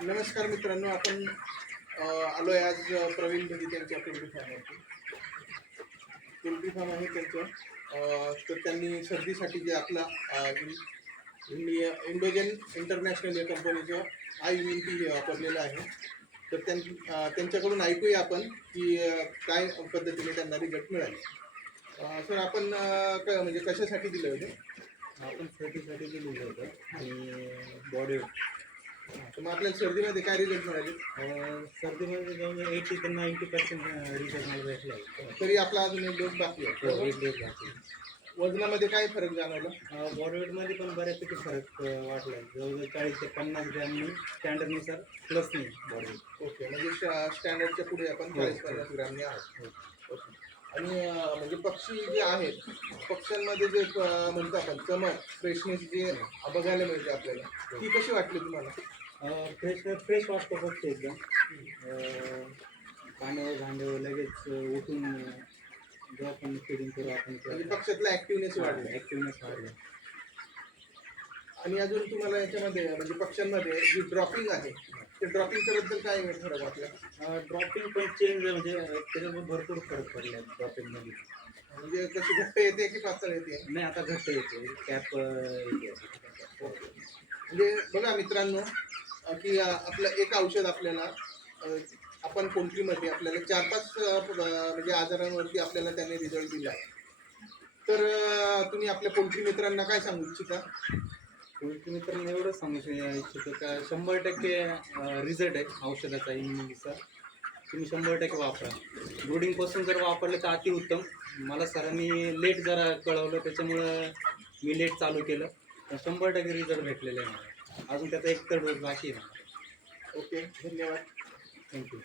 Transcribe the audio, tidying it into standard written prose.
नमस्कार मित्रांनो, आपण आलो आहे आज प्रवीण भगी त्यांच्या पोल्ट्री फार्मवरती. पोल्ट्री फार्म आहे त्यांचं. तर त्यांनी सर्दीसाठी जे आपला इंडोजेन इंटरनॅशनल या कंपनीचं आय इम्युनिटी हे वापरलेलं आहे. तर त्यांच्याकडून ऐकूया आपण की काय पद्धतीने त्यांना रिझल्ट मिळाले. सर, आपण म्हणजे कशासाठी दिलं होतं? आपण सर्दीसाठी दिलेलं होतं आणि बॉडी तर मग आपल्याला सर्दीमध्ये काय रिझल्ट मिळाले? सर्दीमध्ये जवळजवळ 80 ते 90% रिझल्ट मला भेटला आहे. तरी आपला अजून एक डोस बाकी आहे. एक डोस बाकी. वजनामध्ये काय फरक जाणवला? बॉडी वेटमध्ये पण बऱ्यापैकी फरक वाटला. जवळजवळ 40 ते 50 ग्रॅम मी स्टँडर्डनुसार प्लस नाही बॉडी वेट. ओके, म्हणजे स्टँडर्डच्या पुढे आपण 40-50 ग्रॅमने आहोत. ओके. आणि म्हणजे पक्षी जे आहेत, पक्ष्यांमध्ये जे म्हणतो आपण चमक, फ्रेशनेस जे बघायला मिळते आपल्याला, ती कशी वाटली तुम्हाला? फ्रेश वाटतो पक्षी एकदम. कांड्यावर झांड्यावर लगेच उठून जेव्हा आपण फिडिंग करू आपण म्हणजे पक्षातला ॲक्टिव्हनेस वाढला. ॲक्टिव्हनेस वाढला. आणि अजून तुम्हाला याच्यामध्ये म्हणजे पक्ष्यांमध्ये जी ड्रॉपिंग आहे, ते ड्रॉपिंगच्या बद्दल काय फरक वाटला? ड्रॉपिंग पण चेंज म्हणजे त्याच्यावर भरपूर फरक पडला ड्रॉपिंगमध्ये. म्हणजे कशी घट्ट येते की पातळ येते? नाही, आता घट्ट येते, कॅप येते. म्हणजे बघा मित्रांनो, की आपलं एक औषध आपल्याला आपण पोल्ट्रीमध्ये आपल्याला 4-5 म्हणजे आजारांवरती आपल्याला त्याने रिझल्ट दिला आहे. तर तुम्ही आपल्या पोल्ट्री मित्रांना काय सांगू इच्छिता? पोल्ट्री मित्रांनो एवढंच सांगू इच्छितो का 100% रिझल्ट आहे औषधाचा इम्युनिटीचा. तुम्ही 100% वापरा. ब्रुडिंगपासून जर वापरलं तर अतिउत्तम. मला सरांनी लेट जरा कळवलं, त्याच्यामुळं मी लेट चालू केलं. पण 100% रिझल्ट भेटलेला आहे मला. अजून त्याचा एक तर डोस बाकी आहे मला. ओके, धन्यवाद. थँक्यू.